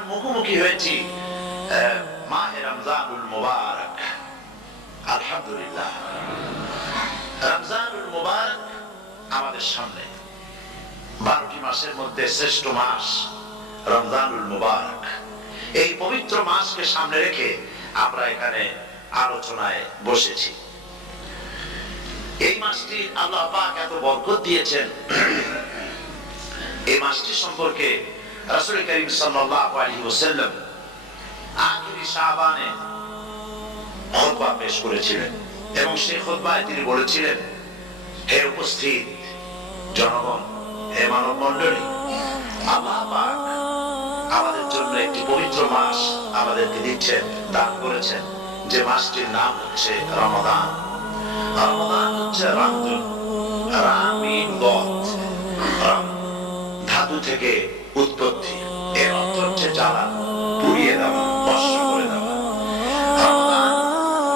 এখন মুখোমুখি হয়েছি মাহে রমজানুল মুবারক। আলহামদুলিল্লাহ, রমজানুল মুবারক আমাদের সামনে। 12টি মাসের মধ্যে শ্রেষ্ঠ মাস রমজানুল মুবারক। এই পবিত্র মাসকে সামনে রেখে আমরা এখানে আলোচনায় বসেছি। এই মাসটি আল্লাহ পাক এত বরকত দিয়েছেন। এই মাসটি সম্পর্কে রাসূল করিম সাল্লাল্লাহু আলাইহি ওয়াসাল্লাম আখিরি শাবানে খুতবা পেশ করেছিলেন এবং সেই খুতবায় তিনি বলেছিলেন, হে উপস্থিত জনগণ, হে মানব মণ্ডলী, আল্লাহ পাক আমাদের জন্য একটি পবিত্র মাস আমাদেরকে দিচ্ছেন, দান করেছেন, যে মাসটির নাম হচ্ছে রমাদান। রমাদান হচ্ছে রামদুন, রামিন গত, রাম ধাতু থেকে উৎপত্তি, এর অর্থ হচ্ছে জ্বালা, পুড়িয়ে দেওয়া, ভস্ম করে দেওয়া। রমাদান,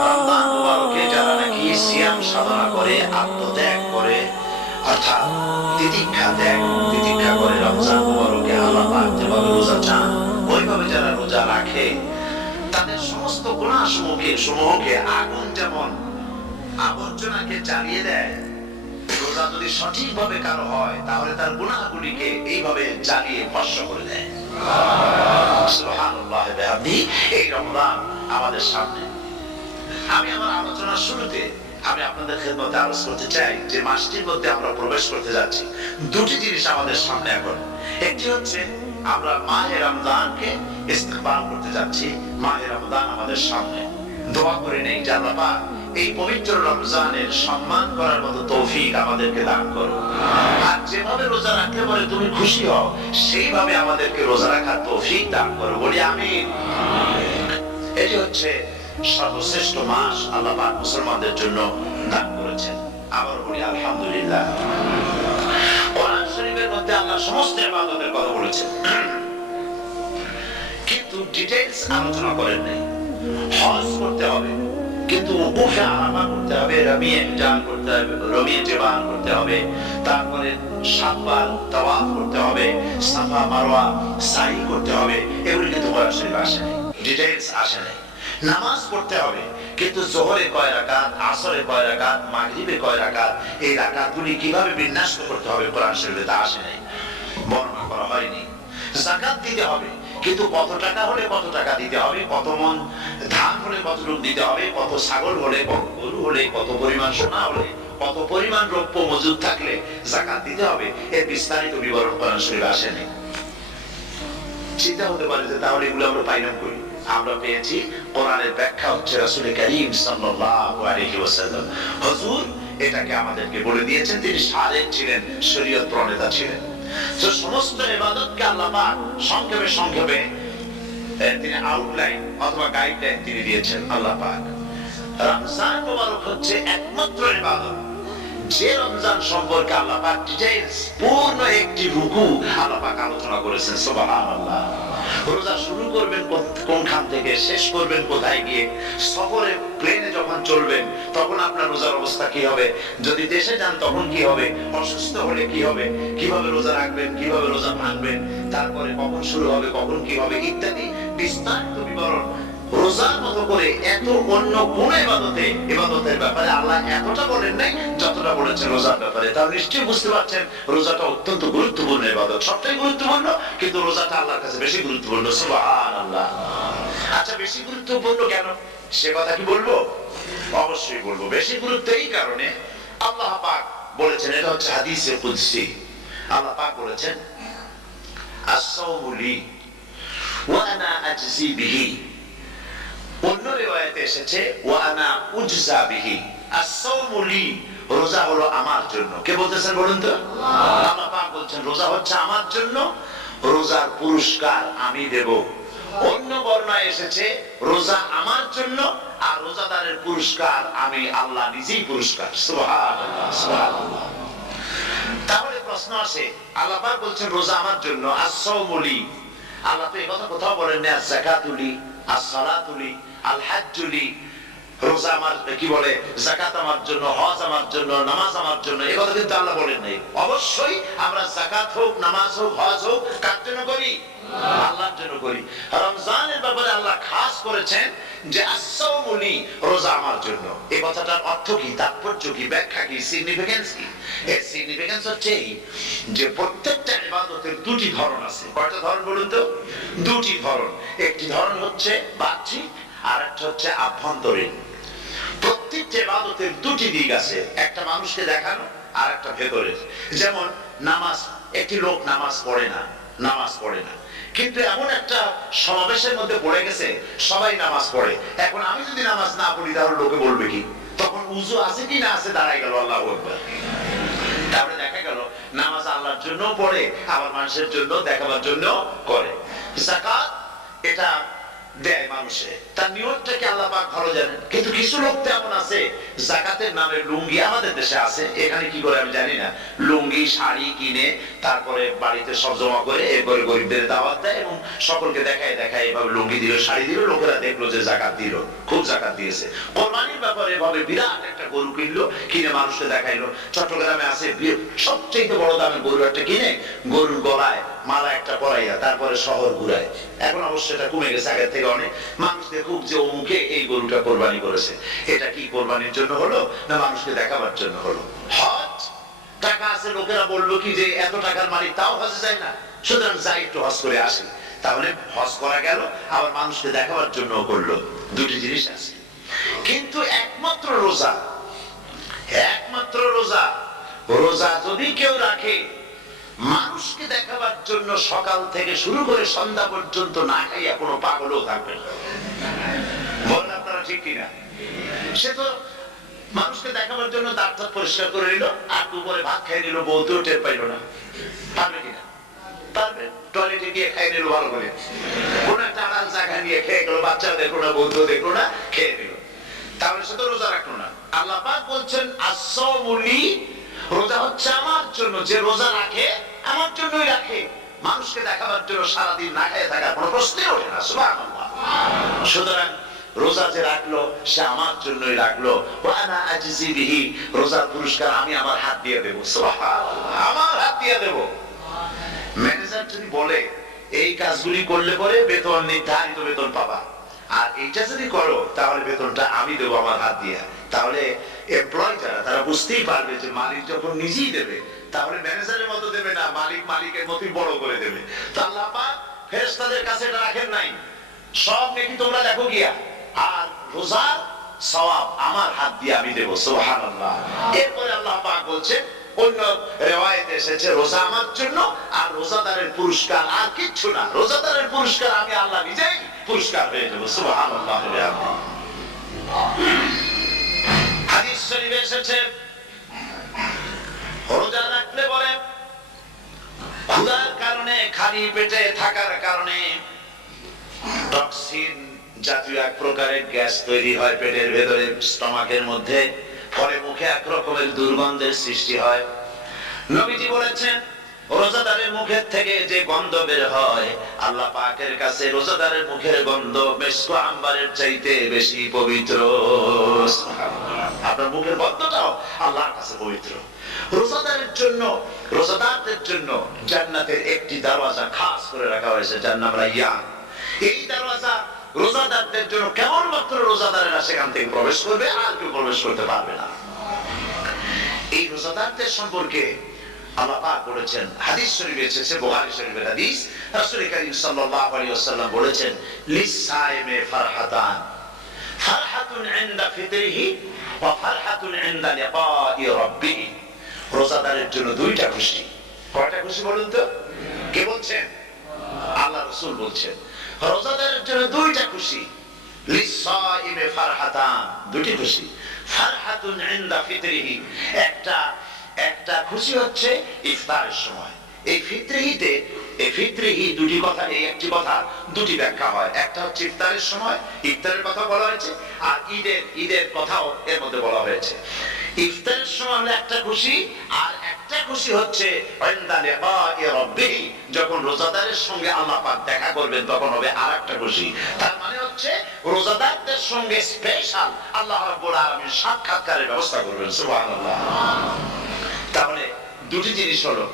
রমজান মুবারকে যারা নাকি সিয়াম সাধনা করে, আত্মত্যাগ করে, অর্থাৎ তিতিক্ষা ত্যাগ তিতিক্ষা করে রমজান মুবারকে আল্লাহ পাক যেভাবে রোজা চান ওইভাবে যারা রোজা রাখে, তাদের সমস্ত গুনাহ সমূহকে আগুন যেমন আবর্জনাকে জ্বালিয়ে দেয়, রোজা যদি সঠিকভাবে কারো হয় তাহলে তার গুনাহগুলিকে এইভাবে জ্বালিয়ে ভস্ম করে দেয়। সুবহানাল্লাহ বিহামদিহি। এই রমজান আমাদের সামনে। আমি আমার আলোচনার শুরুতে আমি আপনাদের খেদমতে আরজ করতে চাই যে মাসটির মধ্যে আমরা প্রবেশ করতে যাচ্ছি, দুটি জিনিস আমাদের সামনে এখন। একটি হচ্ছে আমরা মাহে রমজানকে ইস্তেকবাল করতে যাচ্ছি। মাহে রমজান আমাদের সামনে। দোয়া করে নেই যে আল্লাহ পাক এই পবিত্র রমজানের সম্মান করার মতো তৌফিক আমাদেরকে দান করো, আর যেভাবে রোজা রাখতে পারে তুমি খুশি হও সেইভাবে আমাদেরকে রোজা রাখার তৌফিক দান করো, বলি আমিন। এটি হচ্ছে সর্বশ্রেষ্ঠ মাস আল্লাহ পাক মুসলমানদের জন্য দান করেছেন। আবার বলি আলহামদুলিল্লাহ। কোরআন শরীফের মধ্যে আল্লাহ সমস্ত ইবাদতের কথা বলেছেন, কিন্তু ডিটেইলস আলোচনা করেন নাই। হজ করতে হবে, কিন্তু উকুফে আরাফা করতে হবে, রমিয়ে জান করতে হবে, রমিয়ে জবান করতে হবে, তারপরে 7 বার তাওয়াফ করতে হবে, সাফা মারওয়া সাই করতে হবে। এগুলো কিন্তু কোরআন শরীফে আসে নাই, ডিটেইলস আসে নাই। নামাজ পড়তে হবে, কিন্তু যোহরে কয় রাকাত, আসরে কয় রাকাত, মাগরিবে কয় রাকাত, এই রাকাতগুলি কিভাবে বিন্যাস করতে হবে কোরআন শরীফে তা আসে নাই, বর্ণনা করা হয়নি। যাকাত দিতে হবে, কিন্তু কত টাকা হলে কত টাকা দিতে হবে, কত মন ধান হলে কতটুকু দিতে হবে, কত ছাগল হলে, কত গরু হলে, কত পরিমাণ সোনা হলে, কত পরিমাণ রৌপ্য মজুদ থাকলে যাকাত দিতে হবে, এর বিস্তারিত বিবরণ কোরআন শরীফে আসেনি। চিন্তা হতে পারে যে তাহলে এগুলো আমরা পাইলাম করি। আমরা পেয়েছি কোরআনের ব্যাখ্যা হচ্ছে রাসূল করিম সাল্লাল্লাহু আলাইহি ওয়াসাল্লাম। হুজুর এটাকে আমাদেরকে বলে দিয়েছেন, তিনি শারেক ছিলেন, শরীয়ত প্রণেতা ছিলেন। তো সমস্ত ইবাদতকে আল্লাহ পাক সংক্ষেপে সংক্ষেপে তিনি আউটলাইন অথবা গাইডলাইন তিনি দিয়েছেন আল্লাহ পাক। রমজান মুবারক হচ্ছে একমাত্র ইবাদত যে রমজান সম্পর্কে আল্লাহ পাক ডিটেইলস পূর্ণ একটি রুকু আল্লাহ পাক আলোচনা করেছেন। সুবহানাল্লাহ। রোজা শুরু করবেন কোনখান থেকে, শেষ করবেন কোথায় গিয়ে, সফরে প্লেনে যখন চলবেন তখন আপনার রোজার অবস্থা কি হবে, যদি দেশে যান তখন কি হবে, অসুস্থ হলে কি হবে, কিভাবে রোজা রাখবেন, কিভাবে রোজা ভাঙবেন, তারপরে কখন শুরু হবে, কখন কি হবে ইত্যাদি বিস্তারিত বিবরণ। রোজার মতো করে এত অন্য কোন ইবাদতের ব্যাপারে আল্লাহ এতটা বলেন নাই যতটা বলেছেন রোজার ব্যাপারে। তাহলে নিশ্চয়ই বুঝতে পারছেন রোজাটা অত্যন্ত গুরুত্বপূর্ণ ইবাদত, সবটাই গুরুত্বপূর্ণ, কিন্তু রোজাটা আল্লাহর কাছে বেশি গুরুত্বপূর্ণ। সুবহানাল্লাহ। আচ্ছা, বেশি গুরুত্বপূর্ণ কেন সে কথা কি বলবো? অবশ্যই বলবো। বেশি গুরুত্ব এই কারণে, আল্লাহ পাক বলেছেন, এটা হচ্ছে হাদিসে কুদসি, আল্লাহ পাক বলেছেন আস-সাওমু লি ওয়া আনা আজজি বিহি। অন্য রিওয়ায়াতে এসেছে ওয়া আনা উজজা বিহি। আস-সাওমু লি, রোজা হলো আমার জন্য। কে বলতেছেন বলুন তো? আল্লাহ পাক বলছেন রোজা হচ্ছে আমার জন্য, রোজার পুরস্কার আমি দেব। অন্য বর্ণনায় এসেছে রোজা আমার জন্য আর রোজাদারের পুরস্কার আমি আল্লাহ নিজেই পুরস্কার। সুবহানাল্লাহ, সুবহানাল্লাহ। তাহলে প্রশ্ন আসে, আল্লাহ পাক বলছেন রোজা আমার জন্য, আস-সাওমু লি। আল্লাহ তো এই কথা কোথাও বলেন না আস-যাকাতু লি, আস-সালাতু লি, আল-হাজ্জু লি, রোজা আমার কি বলে, যাকাত আমার জন্য, হজ আমার জন্য, নামাজ আমার জন্য, এই কথা কিন্তু আল্লাহ বলেন নাই। অবশ্যই আমরা যাকাত হোক, নামাজ হোক, হজ হোক কার জন্য করি? আল্লাহর জন্য করি। রমজানের ব্যাপারে আল্লাহ খাস করেছেন যে আস-সাওমুলি, রোজা আমার জন্য। এই কথাটার অর্থ কি, তাৎপর্য কি, ব্যাখ্যা কি, সিগনিফিকেন্স কি? এর সিগনিফিকেন্স হচ্ছে এই যে প্রত্যেকটা ইবাদতের দুটি ধরন আছে। কয়টা ধরন বলুন তো? দুটি ধরন। একটি ধরন হচ্ছে বাহ্যিক, আর একটা হচ্ছে আভ্যন্তরীণ। প্রত্যেকটা ইবাদতের দুটি দিক আছে, একটা মানুষকে দেখানো আর একটা ভেতরের। যেমন নামাজ, একটি লোক নামাজ পড়ে না, কিন্তু এমন একটা সমাবেশের মধ্যে পড়ে গেছে, সবাই নামাজ পড়ে। এখন আমি যদি নামাজ না পড়ি তাহলে লোকে বলবে কি? তখন উযু আছে কি না আছে দাঁড়াই গেল, আল্লাহু আকবার। তারপরে দেখা গেল নামাজ আল্লাহর জন্য পড়ে, আবার মানুষের জন্য দেখাবার জন্য করে। যাকাত এটা দেয় মানুষে, তার নিয়তটাকে আল্লাহ পাক ভালো জানেন। কিন্তু কিছু লোক তেমন আছে, যাকাতের নামে লুঙ্গি, আমাদের দেশে আছে, এখানে কি করে আমি জানি না, লুঙ্গি শাড়ি কিনে তারপরে বাড়িতে সব জমা করে এরপরে গরিবদের দাওয়াত দেয় এবং সকলকে দেখায় এভাবে লুঙ্গি দিল, শাড়ি দিল, লোকেরা দেখলো যে যাকাত দিল, খুব যাকাত দিয়েছে। কোরবানির ব্যাপারে এভাবে বিরাট একটা গরু কিনলো, কিনে মানুষকে দেখাইলো। চট্টগ্রামে আছে সবচেয়ে বড় দামের গরু একটা কিনে গরুর গলায় মালা একটা পরাইয়া তারপরে শহর ঘুরায়। এখন অবশ্য এটা কমে গেছে আগের থেকে অনেক। মানুষ দেখুক যে অমুকে এই গরুটা কোরবানি করেছে। এটা কি কোরবানির জন্য হলো না মানুষকে দেখাবার জন্য হলো? হজ, টাকা আছে, লোকেরা বললো কি যে এত টাকার মালিক, তাও হজে যায় না, সুতরাং যাই একটু হজ করে আসি। তাহলে হজ করা গেল, আবার মানুষকে দেখাবার জন্য করলো। দুটি জিনিস আছে। কিন্তু একমাত্র রোজা যদি কেউ রাখে মানুষকে দেখাবার জন্য, সকাল থেকে শুরু করে সন্ধ্যা পর্যন্ত না খাইয়া কোনো পাগলও থাকবে না। বলেন আপনারা ঠিক কিনা? সে তো মানুষকে দেখাবার জন্য দাঁত পরিষ্কার করে নিল, আর দুপুরে ভাত খাই নিল, বলতেও টের পাইল না। পারবে কিনা? পারবে। টয়লেটে গিয়ে খাই নিল ভালো করে, কোন একটা আড়াল জায়গা নিয়ে খেয়ে গেল, বাচ্চাও দেখলো না, বলতেও দেখলো না, খেয়ে নিল। তাহলে সে তো রোজা রাখলো না। আল্লাহ পাক বলছেন আস-সাওমুলি, রোজা হচ্ছে আমার জন্য। যে রোজা রাখে আমার জন্যই রাখে, মানুষকে দেখাবার জন্য সারাদিন না খেয়ে থাকার কোনো প্রশ্নই ওঠে না। সুবহানাল্লাহ। সুতরাং রোজা যে রাখলো সে আমার জন্যই রাখলো। ওয়া আনা আজজি বিহি, রোজার পুরস্কার আমি আমার হাত দিয়ে দেব। সুবহানাল্লাহ, আমার হাত দিয়ে দেব। ম্যানেজার যদি বলে এই কাজগুলি করলে পরে বেতন, নির্ধারিত বেতন পাবা, আর এইটা যদি করো তাহলে বেতনটা আমি দেবো আমার হাত দিয়ে, তাহলে এমপ্লয় যারা তারা বুঝতেই পারবে যে মালিক যখন নিজেই দেবে, তাহলে ম্যানেজারের মতো দেবে না, মালিকের মতোই বড় করে দেবে। তো আল্লাহ পাক ফেরেশতাদের কাছে এটা রাখেন নাই, সব নেকি তোমরা দেখো গিয়া, আর রোজার সওয়াব আমার হাত দিয়ে আমি দেব। সুবহানাল্লাহ। এরপরে আল্লাহ পাক বলছেন, অন্য রিওয়ায়াতে এসেছে রোজা আমার জন্য, আর রোজাদারের পুরস্কার আর কিচ্ছু না, রোজাদারের পুরস্কার আমি আল্লাহ নিজেই পুরস্কার হয়ে যাব। সুবহানাল্লাহ। হাদিস শরীফে এসেছে রোজা রাখলে পরে ক্ষুধার কারণে, খালি পেটে থাকার কারণে টক্সিন জাতীয় এক প্রকারের গ্যাস তৈরি হয় পেটের ভেতরে, স্টমাকের মধ্যে, ফলে মুখে এক রকমের দুর্গন্ধের সৃষ্টি হয়। নবীজি বলেছেন রোজাদারের মুখের থেকে যে গন্ধ বের হয়, আল্লাহ পাকের কাছে রোজাদারের মুখের গন্ধ মিস্ক আম্বারের চাইতে বেশি পবিত্র। আপনার মুখের গন্ধটাও আল্লাহর কাছে পবিত্র। রোজাদারের জন্য, রোজাদারদের জন্য জান্নাতের একটি দরওয়াজা খাস করে রাখা হয়েছে, যার নাম রাইয়ান। এই দরওয়াজা রোজাদারদের জন্য, কেবলমাত্র রোজাদারেরা সেখান থেকে প্রবেশ করবে, আর কেউ প্রবেশ করতে পারবে না। এই রোজাদারদের সম্পর্কে আল্লাহ পাক বলেছেন, হাদিস শরীফে এসেছে, বুখারী শরীফের হাদিস, রাসূল কারীম সাল্লাল্লাহু আলাইহি ওয়াসাল্লাম বলেছেন, লিস-সাইমি ফারহাতান, ফারহাতুন ইনদা ফিতরিহি ওয়া ফারহাতুন ইনদা লিকাই রাব্বিহি। রোজাদারের জন্য দুইটা খুশি। কয়টা খুশি বলুন তো? কে বলছেন? আল্লাহ রাসূল বলছেন রোজাদারের জন্য দুইটা খুশি। লিস-সাইমি ফারহাতান, দুটি খুশি। ফারহাতুন ইনদা ফিতরিহি, একটা খুশি হচ্ছে ইফতারের সময়। এই ফিতরিহি দুটি কথা, এই একটি কথা দুটি ব্যাখ্যা হয়। একটা হচ্ছে ইফতারের সময়, ইফতারের কথা বলা হয়েছে, আর ঈদের কথাও এর মধ্যে বলা হয়েছে। ইফতারের সময় হলো একটা খুশি, আর আরেকটা খুশি হচ্ছে ইনদা লিকাই রাব্বিহি, যখন রোজাদারের সঙ্গে আল্লাহ পাক দেখা করবেন তখন হবে আরেকটা খুশি। তার মানে হচ্ছে রোজাদারদের সঙ্গে স্পেশাল আল্লাহ রাব্বুল আলামিন সাক্ষাৎকারের ব্যবস্থা করবেন। সুবহানাল্লাহ। তাহলে দুটি জিনিস হলো,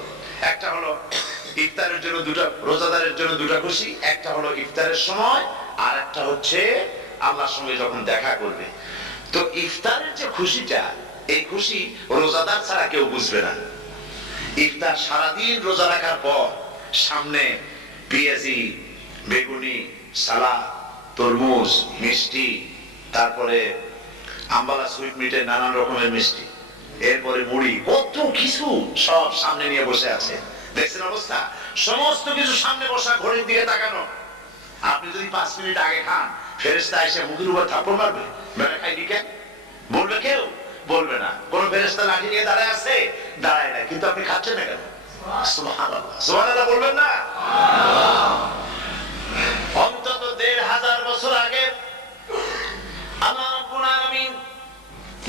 একটা হলো ইফতারের জন্য দুটো, রোজাদারের জন্য দুটো খুশি, একটা হলো ইফতারের সময়, আর একটা হচ্ছে আল্লাহর সঙ্গে যখন দেখা করবে। তো ইফতারের যে খুশিটা, এই খুশি রোজাদার ছাড়া কেউ বুঝবে না। ইফতার সারাদিন রোজা রাখার পর সামনে পেঁয়াজি, বেগুনি, সালাদ, তরমুজ, মিষ্টি, তারপরে আম্বালা সুইট মিটে নানান রকমের মিষ্টি, এরপরে মুড়ি, কত কিছু সব সামনে নিয়ে বসে আছে। দেখছেন অবস্থা? সমস্ত কিছু সামনে বসা, ঘড়ির দিকে তাকানো। আপনি যদি 5 মিনিট আগে খান, ফেরেশতা এসে মুখের উপর থাপ্পড় মারবে, বেটা খাইনি কেন বলবে? কেউ বলবে না। কোন ফেরেশতা লাঠি নিয়ে দাঁড়ায় আছে? দাঁড়ায় না, কিন্তু আপনি খাচ্ছেন না কেন? সুবহানাল্লাহ, সুবহানাল্লাহ বলবেন না? অন্তত 1500 বছর আগে আল্লাহ রাব্বুল আলামিন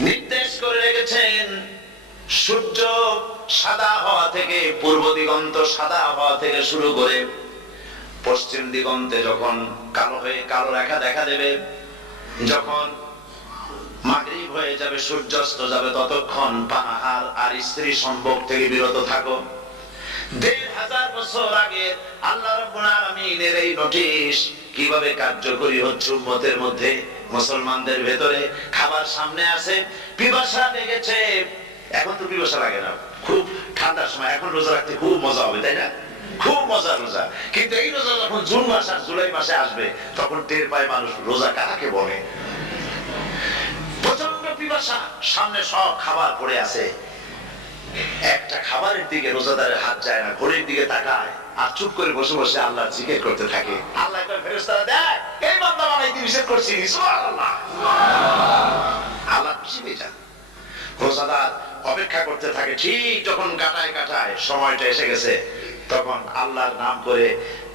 নির্দেশ করে রেখেছেন, সূর্য সাদা হওয়া থেকে, পূর্ব দিগন্ত সাদা হওয়া থেকে শুরু করে পশ্চিম দিগন্তে যখন কালো হয়ে কালো রেখা দেখা দেবে, যখন মাগরিব হয়ে যাবে, সূর্যাস্ত যাবে, ততক্ষণ পানাহার আর স্ত্রী সম্ভোগ থেকে বিরত থাকো। 1500 বছর আগে আল্লাহ রাব্বুল আলামিনের এই নোটিশ কিভাবে কার্যকরী হচ্ছে উম্মতের মধ্যে, মুসলমানদের ভেতরে। খাবার সামনে আছে, পিপাসা লেগেছে। এখন তো পিপাসা লাগে না, খুব ঠান্ডার সময়, এখন রোজা রাখতে খুব মজা হবে, তাই না? খুব মজা রোজা। কিন্তু এই রোজা যখন জুন মাস আর জুলাই মাসে আসবে, তখন টের পায় মানুষ রোজা কাকে বলে। প্রচন্ড পিপাসা, সামনে সব খাবার পড়ে আছে, একটা খাবারের দিকে রোজাদারের হাত যায় না, ঘড়ির দিকে তাকায় আর চুপ করে বসে বসে আল্লাহর জিকির করতে থাকে। আল্লাহ কয়, ফেরেশতারা দেখ, এই বান্দা বানাইতে নিষেধ করছি। সুবহানাল্লাহ। আল্লাহ খুশি হয়ে যান। রোজাদার অপেক্ষা করতে থাকে, ঠিক যখন কাটায় কাটায় সময়টা এসে গেছে, তখন আল্লাহর নাম করে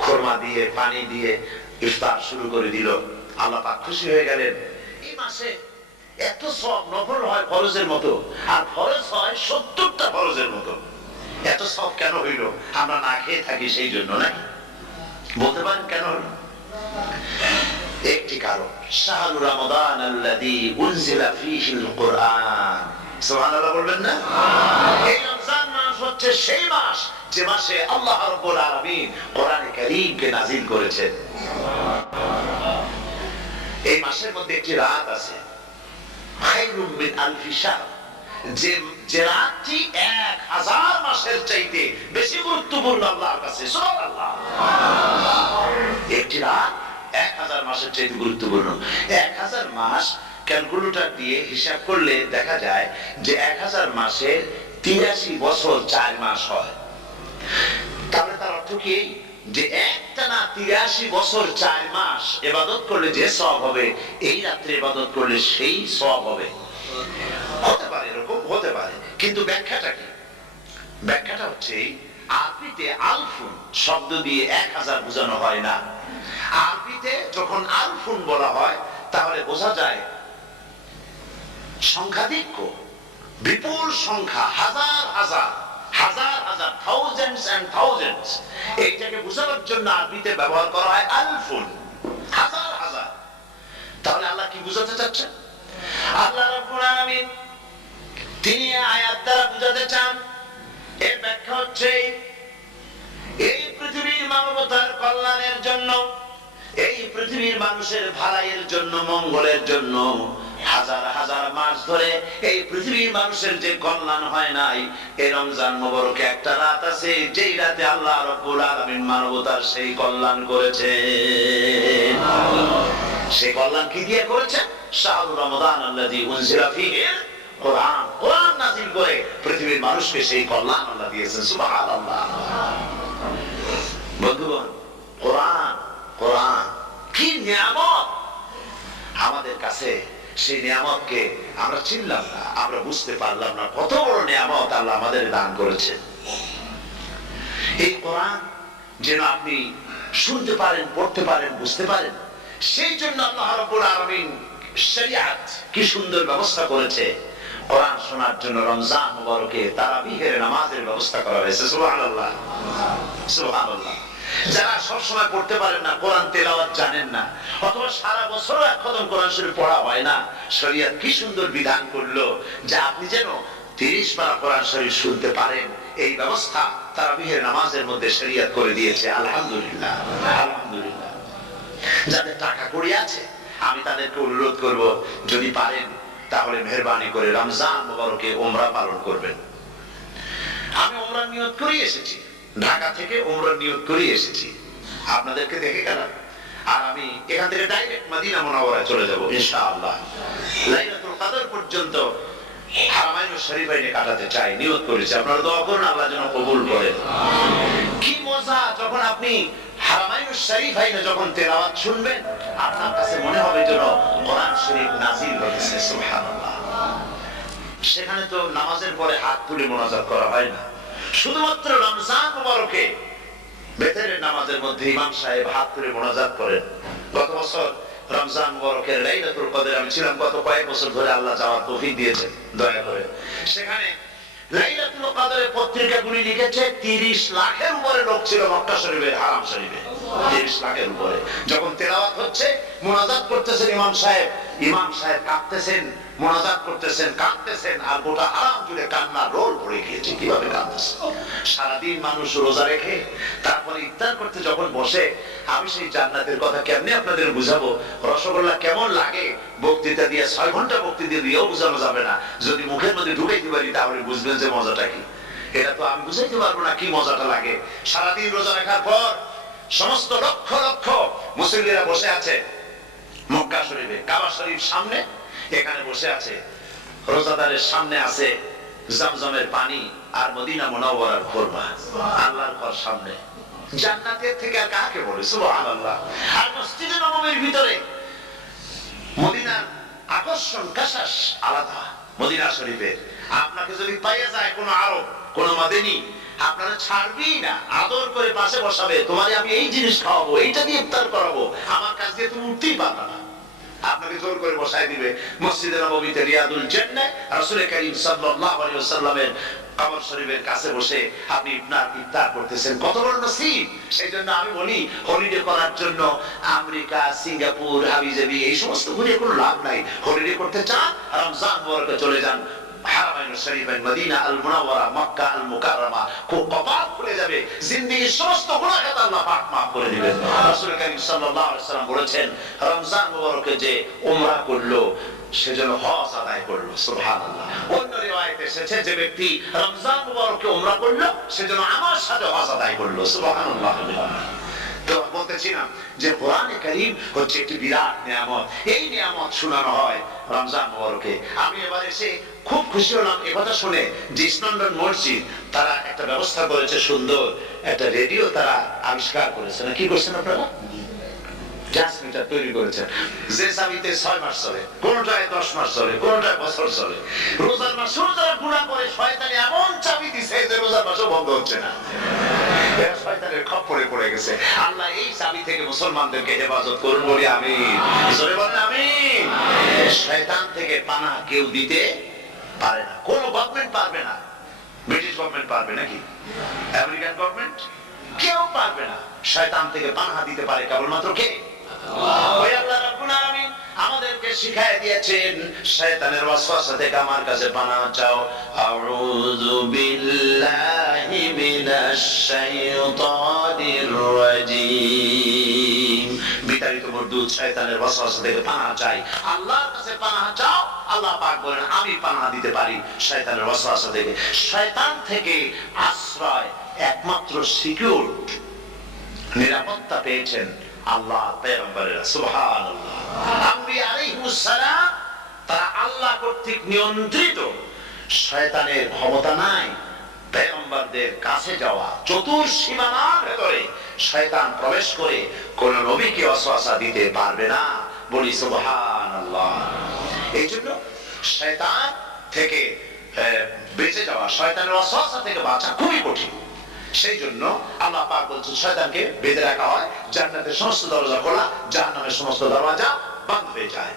খুরমা দিয়ে, পানি দিয়ে ইফতার শুরু করে দিল। আল্লাহ পাক খুশি হয়ে গেলেন। এই মাসে এত সব নফল হয় ফরজের মতো, আর ফরজ হয় 70টা ফরজের মতো। এত সব কেন হইল? আমরা না খেয়ে থাকি সেই জন্য, নাকি? বলতে পারেন কেন হলো? একটি কারণ, শাহরু রমাদান আল্লাযী উনজিলা ফীহিল কুরআন। সুবহানাল্লাহ বলবেন না? এই রমজান মাস হচ্ছে সেই মাস যে মাসে আল্লাহ রাব্বুল আলামিন কোরআনে কারীমকে নাযিল করেছেন। এই মাসের মধ্যে একটি রাত আছে, খায়রুম মিন আলফি শাহর, যে রাতটি 1000 মাসের চাইতে বেশি গুরুত্বপূর্ণ আল্লাহর কাছে। সুবহানাল্লাহ। একটি রাত 1000 মাসের চাইতে গুরুত্বপূর্ণ। 1000 মাস ক্যালকুলেটর দিয়ে হিসাব করলে দেখা যায় যে 1000 মাসে 83 বছর 4 মাস হয়। তাহলে তার অর্থ কি? যে একটানা 83 বছর 4 মাস ইবাদত করলে যে সওয়াব হবে, এই রাত্রে ইবাদত করলে সেই সওয়াব হবে। হতে পারে, এরকম হতে পারে, কিন্তু ব্যাখ্যাটা কি? ব্যাখ্যাটা হচ্ছে, আরবিতে আলফুন শব্দ দিয়ে 1000 বোঝানো হয় না। আরবিতে যখন আলফুন বলা হয়, তাহলে বোঝা যায় সংখ্যাধিক্য, বিপুল সংখ্যা, হাজার হাজার, হাজার হাজার, থাউজেন্ডস এন্ড থাউজেন্ডস। এইটাকে বোঝানোর জন্য আরবিতে ব্যবহার করা হয় আলফুন, হাজার হাজার। তাহলে আল্লাহ কি বুঝাতে চাচ্ছেন? আল্লাহ রাব্বুল আলামিন তিনি আয়াত দ্বারা বুঝাতে চান, এর ব্যাখ্যা হচ্ছে এই পৃথিবীর মানবতার কল্যাণের জন্য, এই পৃথিবীর মানুষের ভালাইয়ের জন্য, মঙ্গলের জন্য হাজার হাজার মাস ধরে এই পৃথিবীর মানুষের যে কল্যাণ হয় নাই, এই রমজান মোবারকে একটা রাত আছে, যেই রাতে আল্লাহ রাব্বুল আলামিন মানবতার সেই কল্যাণ করেছে। সেই কল্যাণ কি দিয়ে করেছে? শাহরু রমাদান আল্লাযী উনজিলা ফীহিল কুরআন, কোরআন নাযিল করে পৃথিবীর মানুষকে সেই কল্যাণ আল্লাহ দিয়েছেন। সুবহানাল্লাহ। বন্ধুগণ, কোরআন, কোরআন কি নিয়ামত আমাদের কাছে! সেই নিয়ামতকে আমরা চিনলাম না, আমরা বুঝতে পারলাম না কত বড় নিয়ামত আল্লাহ আমাদের দান করেছেন। এই কোরআন যেন আপনি শুনতে পারেন, পড়তে পারেন, বুঝতে পারেন, সেই জন্য আল্লাহ রাব্বুল আলামিন শরিয়াত কি সুন্দর ব্যবস্থা করেছে। কোরআন শোনার জন্য রমজান মুবারকে তারাবিহের নামাজের ব্যবস্থা করা হয়েছে। সুবহানাল্লাহ, সুবহানাল্লাহ। যারা সবসময় পড়তে পারেন না, কোরআন তেলাওয়াত জানেন না, অথবা সারা বছরও এক খতম কোরআন শরীফ পড়া হয় না, শরীয়ত কি সুন্দর বিধান করলো যে আপনি যেন 30 বার কোরআন শরীফ শুনতে পারেন। এই ব্যবস্থা তারাবিহের নামাজের মধ্যে শরীয়ত করে দিয়েছে। আলহামদুলিল্লাহ, আলহামদুলিল্লাহ। যাদের টাকা কড়ি আছে আমি তাদেরকে অনুরোধ করব, যদি পারেন তাহলে মেহেরবানি করে রমজান মুবারকে উমরা পালন করবেন। আমি উমরার নিয়ত করে এসেছি, ঢাকা থেকে উমরার নিয়ত করে এসেছি, আপনাদেরকে দেখে গেলাম। আর আমি এখান থেকে ডাইরেক্ট মদিনা মুনাওয়ারায় চলে যাব ইনশাআল্লাহ। লাইলাতুল কদর পর্যন্ত হারামাইনুশ শরীফাইনে কাটাতে চাই, নিয়ত করেছি। আপনারা দোয়া করুন আল্লাহ যেন কবুল করেন। কি মজা যখন আপনি হারামাইনুশ শরীফাইনে যখন তেলাওয়াত শুনবেন, আপনার কাছে মনে হবে যেন কোরআন শরীফ নাযিল হয়েছে। সুবহানাল্লাহ। সেখানে তো নামাজের পরে হাত তুলে মোনাজাত করা হয় না, শুধুমাত্র রমজান মুবারকে বেতেরের নামাজের মধ্যে ইমাম সাহেব হাত তুলে মোনাজাত করেন। গত বছর রমজান মুবারকের লাইলাতুল কদর আমি ছিলাম, গত কয়েক বছর ধরে আল্লাহ যাওয়ার তৌফিক দিয়েছেন দয়া করে। সেখানে লাইলাতুল কদরের পত্রিকাগুলি লিখেছে 30 লাখের উপরে লোক ছিল মক্কা শরীফের, হারাম শরীফে 30 লাখের উপরে। যখন তেলাওয়াত হচ্ছে, মোনাজাত করতেছেন ইমাম সাহেব কাঁদতেছেন, মোনাজাত করতেছেন, কাঁদতেছেন, আর গোটা হারাম জুড়ে কান্নার রোল পড়ে গিয়েছে। কিভাবে কাঁদতেছে! সারাদিন মানুষ রোজা রেখে তারপরে ইফতার করতে যখন বসে, আমি সেই জান্নাতের কথা কেমনে আপনাদের বুঝাবো? রসগোল্লা কেমন লাগে বক্তৃতা দিয়ে 6 ঘন্টা বক্তৃতা দিয়েও বোঝানো যাবে না। যদি মুখের মধ্যে ঢুকাইতে পারি তাহলে বুঝবেন যে মজাটা কি। এটা তো আমি বুঝাইতে পারবো না কি মজাটা লাগে। সারাদিন রোজা রাখার পর সমস্ত লক্ষ লক্ষ মুসল্লিরা বসে আছে মক্কা শরীফে, কাবা শরীফ সামনে, এখানে বসে আছে। রোজাদারের সামনে আছে জমজমের পানি আর মদিনা মুনাওয়ারার খুরমা। আল্লাহর ঘর সামনে, জান্নাতের থেকে আর কাকে বলে! সুবহানাল্লাহ। আর মসজিদে নববীর ভিতরে মদিনার আকর্ষণ কাশাস আলাদা। মদিনা শরীফের আপনাকে যদি পাইয়া যায় কোন আরব, কোন মাদানী, আপনারা ছাড়বেই না, আদর করে পাশে বসাবে, তোমারে আমি এই জিনিস খাওয়াবো, এইটা দিয়ে ইফতার করাবো, আমার কাছ দিয়ে তুমি উঠতেই পারবে না। আপনাকে জোর করে বসায় দিবে মসজিদে নববীতে, রিয়াদুল জান্নাহ, রাসূল করিম সাল্লাল্লাহু আলাইহি ওয়াসাল্লামের কবর শরীফের কাছে বসে আপনি ইফতার করতেছেন। কত বড় নসিব! সেইজন্য আমি বলি, হলিডে করার জন্য আমেরিকা, সিঙ্গাপুর, হাবিজাবি এই সমস্ত ঘুরে কোনো লাভ নাই। হলিডে করতে চান, রমজান মুবারকে চলে যান হারামাইনুশ শরীফাইন, মদিনা আল মুনাওয়ারা, মক্কা আল মুকাররমা। কপাল খুলে যাবে, জিন্দেগীর সমস্ত গুনাহ খাতা আল্লাহ পাক maaf করে দিবেন। রাসূল করিম সাল্লাল্লাহু আলাইহি ওয়াসাল্লাম বলেছেন, রমজান মুবারকে যে উমরা করলো সেজন্য হজ আদায় করলো। সুবহানাল্লাহ। অন্য রিওয়ায়াতে এসেছে, যে ব্যক্তি রমজান মুবারকে উমরা করলো সেজন্য আমার সাথে হজ আদায় করলো। সুবহানাল্লাহ। তো বলতেছিলাম যে কোরআনে কারীম হচ্ছে একটি বিরাট নিয়ামত। এই নিয়ামত শোনানো হয় রমজান মুবারকে। আমি এবার এসে খুব খুশি হলাম এ কথা শুনে যে ইস্ট লন্ডন মসজিদ তারা একটা ব্যবস্থা করেছে, সুন্দর একটা রেডিও তারা আবিষ্কার করেছে। না কি করছেন আপনারা? ট্রান্সমিটার তৈরি করেছেন, যে চাবিতে 6 মাস চলে, কোনটায় 10 মাস চলে, কোনটায় বছর চলে। রোজার মাসেও যারা গুনাহ করে, শয়তান এমন চাবি দিছে যে রোজার মাসেও বন্ধ হচ্ছে না। এরা শয়তানের খপ্পরে পড়ে গেছে। আল্লাহ এই চাবি থেকে মুসলমানদেরকে হেফাজত করুন, বলি আমিন। জোরে বলেন আমিন। শয়তান থেকে পানাহ কেউ দিতে পারে না, কোন গভর্নমেন্ট পারবে না। ব্রিটিশ গভর্নমেন্ট পারবে নাকি? American government? কেউ পারবে না। শয়তান থেকে পানাহ দিতে পারে কেবলমাত্র কে? ওই আল্লাহ রাব্বুল আলামিন আমাদেরকে শিখায় দিয়েছেন, শয়তানের ওয়াসওয়াসা থেকে আমার কাছে পানাহ চাও। আউযু বিল্লাহি মিনাশ শাইতানির রাজীম। বিতাড়িত মরদুদ শয়তানের ওয়াসওয়াসা থেকে পানাহ চাই, আল্লাহর কাছে পানাহ চাও। আল্লাহ পাক বলেন, আমি পানাহ দিতে পারি শয়তানের ওয়াসওয়াসা থেকে। শয়তান থেকে আশ্রয় একমাত্র সিকিউর নিরাপত্তা পেয়েছেন আল্লাহ পয়গম্বরেরা। সুবহানাল্লাহ। আম্বিয়া আলাইহিস সালাম তারা আল্লাহ কর্তৃক নিয়ন্ত্রিত, শয়তানের ক্ষমতা নাই পয়গম্বরদের কাছে যাওয়া। চতুর্সীমানার ভেতরে শয়তান প্রবেশ করে কোন নবীকে ওয়াসওয়াসা দিতে পারবে না, বলি সুবহানাল্লাহ। এইজন্য শয়তান থেকে বেঁচে যাওয়া, শয়তানের ওয়াসওয়াসা থেকে বাঁচা খুবই কঠিন। সেই জন্য আল্লাহ পাক বলছেন, শয়তানকে বেঁধে রাখা হয়, জান্নাতের সমস্ত দরজা খোলা, জাহান্নামের সমস্ত দরজা বন্ধ হয়ে যায়।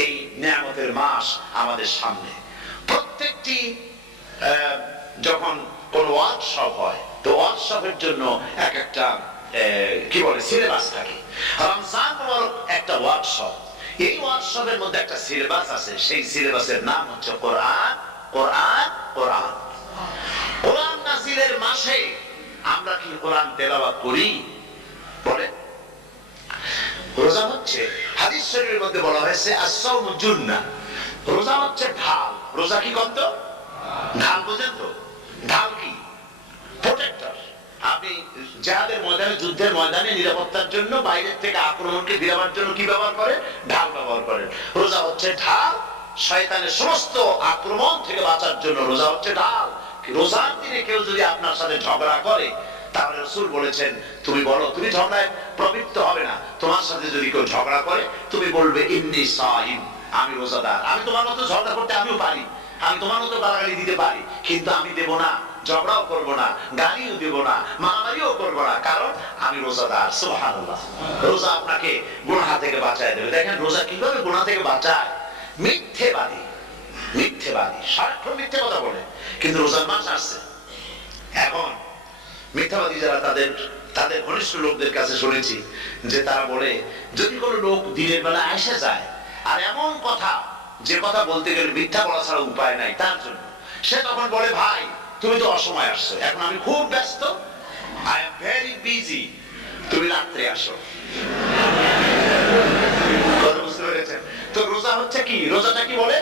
এই নিয়ামতের মাস আমাদের সামনে। প্রত্যেকটি যখন কোন ওয়ার্কশপ হয়, তো ওয়ার্কশপের জন্য এক একটা কি বলে সিলেবাস থাকে। রমজান মুবারক একটা ওয়ার্কশপ, এই ওয়ার্কশপের মধ্যে একটা সিলেবাস আছে, সেই সিলেবাসের নাম হচ্ছে কোরআন। কোরআন কোরআন কোরআন নাযিলের মাসে আমরা কি কোরআন তেলাওয়াত করি? বলে রোজা হচ্ছে, হাদিস শরীফের মধ্যে বলা হয়েছে as-সাওমু জুন্নাহ, রোজা হচ্ছে ঢাল। রোজা কি কত ঢাল বোঝেন তো? ঢাল কি? প্রোটেক্টর। আপনি জিহাদের ময়দানে, যুদ্ধের ময়দানে নিরাপত্তার জন্য, বাইরের থেকে আক্রমণকে বিরাবার জন্য কি ব্যবহার করেন? ঢাল ব্যবহার করেন। রোজা হচ্ছে ঢাল, শয়তানের সমস্ত আক্রমণ থেকে বাঁচার জন্য রোজা হচ্ছে ঢাল। রোজার দিনে কেউ যদি আপনার সাথে ঝগড়া করে, তাহলে রাসূল বলেছেন তুমি বলো, তুমি ঝগড়ায় প্রবৃত্ত হবে না। তোমার সাথে যদি কেউ ঝগড়া করে, তুমি বলবে ইন্নী সাইম, আমি রোজাদার। আমি তোমার মতো ঝগড়া করতে আমিও পারি, আমি তোমার মতো গালাগালি দিতে পারি, কিন্তু আমি দেব না, ঝগড়াও করব না, গালিও দেব না, মারামারিও করব না, কারণ আমি রোজাদার। সুবহানাল্লাহ। রোজা আপনাকে গুনাহ থেকে বাঁচায় দেবে। দেখেন রোজা কিভাবে গুনাহ থেকে বাঁচায়। মিথ্যেবাদী, মিথ্যেবাদী সারাক্ষণ মিথ্যে কথা বলে, কিন্তু রোজার মাস আসছে, এখন মিথ্যাবাদী যারা, তাদের ঘনিষ্ঠ লোকদের কাছে শুনেছি যে তারা বলে, যদি কোনো লোক দিনের বেলা এসে যায় আর এমন কথা, যে কথা বলতে গেলে মিথ্যা বলা ছাড়া উপায় নাই তার জন্য, সে তখন বলে ভাই তুমি তো অসময় আসছো, এখন আমি খুব ব্যস্ত, আই এম ভেরি বিজি, তুমি রাত্রে আসো। বুঝতে পেরেছেন তো? রোজা হচ্ছে কি? রোজাটা কি বলে?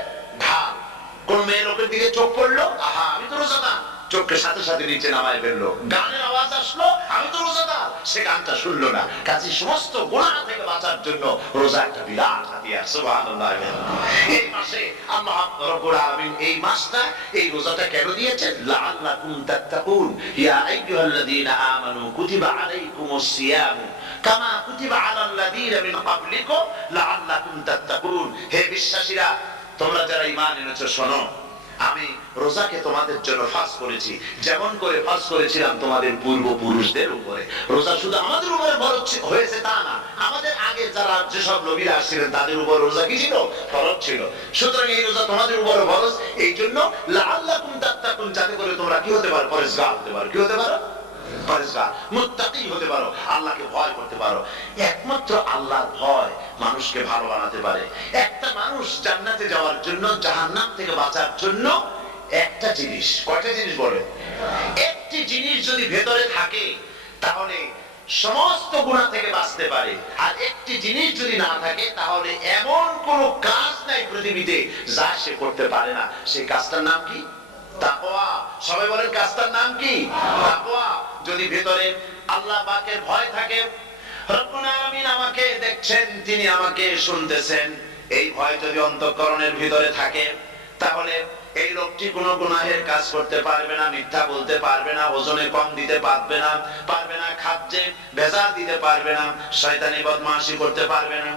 ঢাল। কোন মেয়ে লোকের দিকে চোখ পড়লো, আহা আমি তো রোজাদার, চোখের সাথে সাথে নিচে নামায় ফেললো। গানের আওয়াজ আসলো, আমি তো রোজাদার, সে গানটা শুনলো না। কাজে সমস্ত গুনাহ থেকে বাঁচার জন্য রোজা একটা বিরাট হাতিয়ার। সুবহানাল্লাহ। এই মাসে আল্লাহ রাব্বুল আলামিন এই মাসটা, এই রোজাটা কেন দিয়েছেন? লাআল্লাকুম তাত্তাকুন, ইয়া আইয়ুহাল্লাযীনা আমানু কুতিবা আলাইকুমুস সিয়াম কামা কুতিবা আলাল্লাযীনা মিন ক্বাবলিকুম লাআল্লাকুম তাত্তাকুন। হে বিশ্বাসীরা, তোমরা যারা ঈমান এনেছো, শোনো, আমি রোজাকে তোমাদের জন্য ফার্জ করেছি, যেমন করে ফার্জ করেছিলাম তোমাদের পূর্বপুরুষদের উপরে। রোজা শুধু আমাদের উপরে ফরজ হয়েছে তা না, আমাদের আগে যারা যেসব নবীরা আসছিলেন তাদের উপর রোজা কি ছিল? ফরজ ছিল। সুতরাং এই রোজা তোমাদের উপরে ফরজ, এই জন্য লাআল্লাকুম তাত্তাকুন, যাতে করে তোমরা কি হতে পারো? পরেজগার হতে পারো। কি হতে পারো? পরেজগার, মুত্তাকি হতে পারো, আল্লাহকে ভয় করতে পারো। একমাত্র আল্লাহর ভয় মানুষকে ভালো বানাতে পারে। একটা মানুষ জান্নাতে যাওয়ার জন্য, জাহান্নাম থেকে বাঁচার জন্য একটা জিনিস, কয়টা জিনিস বলে? একটি জিনিস যদি ভেতরে থাকে তাহলে সমস্ত গুনাহ থেকে বাঁচতে পারে। আর একটি জিনিস যদি না থাকে তাহলে এমন কোন কাজ নাই পৃথিবীতে যা সে করতে পারে না। সেই কাজটার নাম কি? তাকওয়া। সবাই বলেন কাজটার নাম কি? তাকওয়া। যদি ভেতরে আল্লাহ পাকের ভয় থাকে, রব্বুল আলামিন আমাকে দেখছেন, তিনি আমাকে শুনতেছেন, এই ভয় যদি অন্তঃকরণের ভিতরে থাকে, তাহলে এই লোকটি কোনো গুনাহের কাজ করতে পারবে না, মিথ্যা বলতে পারবে না, ওজনে কম দিতে পারবে না, খাদ্যে ভেজাল দিতে পারবে না, শয়তানি বদমাশি করতে পারবে না।